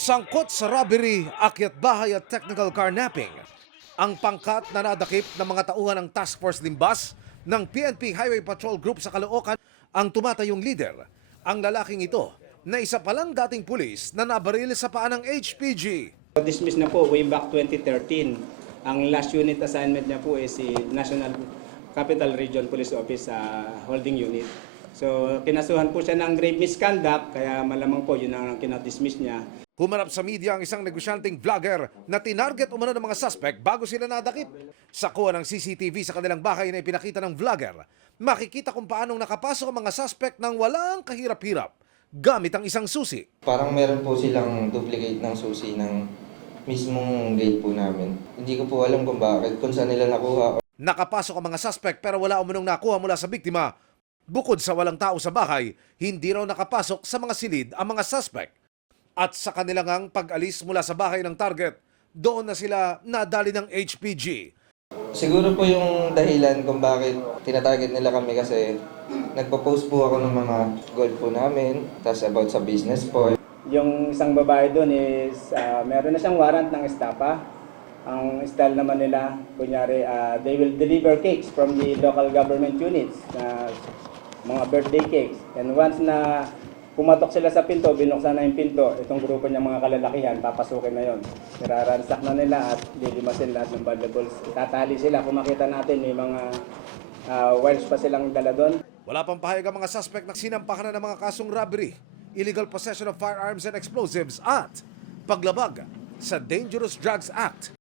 Sangkot sa robbery, akyat bahay at technical carnapping. Ang pangkat na nadakip ng mga tauhan ng Task Force Limbas ng PNP Highway Patrol Group sa Caloocan ang tumatayong leader. Ang lalaking ito na isa palang dating pulis na nabaril sa paa ng HPG. Dismiss na po way back 2013. Ang last unit assignment niya po is si National Capital Region Police Office Holding Unit. So kinasuhan po siya ng grave misconduct, kaya malamang po yun ang kinadismiss niya. Humarap sa media ang isang negosyanteng vlogger na tinarget umano ng mga suspect bago sila nadakip. Sa kuha ng CCTV sa kanilang bahay na ipinakita ng vlogger, makikita kung paanong nakapasok ang mga suspect ng walang kahirap-hirap gamit ang isang susi. Parang meron po silang duplicate ng susi ng mismong gate po namin. Hindi ko po alam kung bakit, kung saan nila nakuha. Nakapasok ang mga suspect pero wala umunong nakuha mula sa biktima. Bukod sa walang tao sa bahay, hindi raw nakapasok sa mga silid ang mga suspect. At sa kanilang pag-alis mula sa bahay ng target, doon na sila nadali ng HPG. Siguro po yung dahilan kung bakit tinatarget nila kami kasi nagpo-post po ako ng mga goal po namin, tas about sa business po. Yung isang babae doon is meron na siyang warrant ng estapa. Ang style naman nila, kunyari, they will deliver cakes from the local government units, mga birthday cakes. And once na pumatok sila sa pinto, binuksan na yung pinto, itong grupo niyang mga kalalakihan, papasukin na yon. Niraransak na nila at lilimasin lahat ng valuables. Itatali sila. Kung makita natin, may mga wires pa silang dala doon. Wala pang pahayag ang mga suspect na sinampahan na ng mga kasong robbery, illegal possession of firearms and explosives at paglabag sa Dangerous Drugs Act.